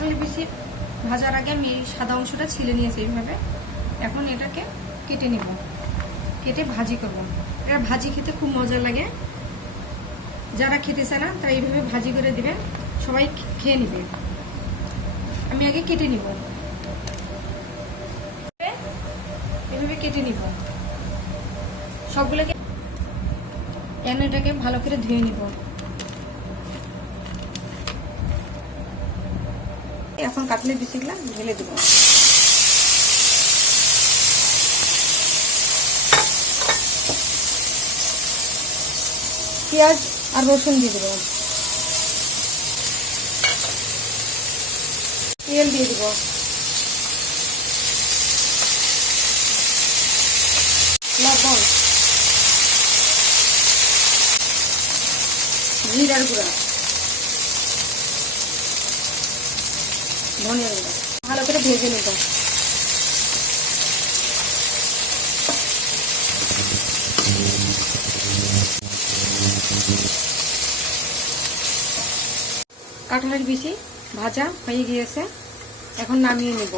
কাঁঠালের বিচি ভাজার আগে আমি এই সাদা অংশটা ছিলে নিয়েছি এইভাবে। এখন এটাকে কেটে নিব, কেটে ভাজি করব। এটা ভাজি খেতে খুব মজা লাগে। যারা খেতে চায় না তারা এইভাবে ভাজি করে দিবেন, সবাই খেয়ে নেবে। আমি আগে কেটে নিব, এভাবে কেটে নিব সবগুলোকে। এটাকে ভালো করে ধুয়ে নিব। এখন কাটলে বিচিগুলা ঢেলে দেব। পেঁয়াজ আর রসুন দিয়ে দেব, তেল দিয়ে দেব, লবণ, জিরার গুঁড়া, ধনিয়ার গুঁড়া ভালো করে ভেজে নেব। কাঁঠালের বিচি ভাজা হয়ে গিয়েছে, এখন নামিয়ে নেব।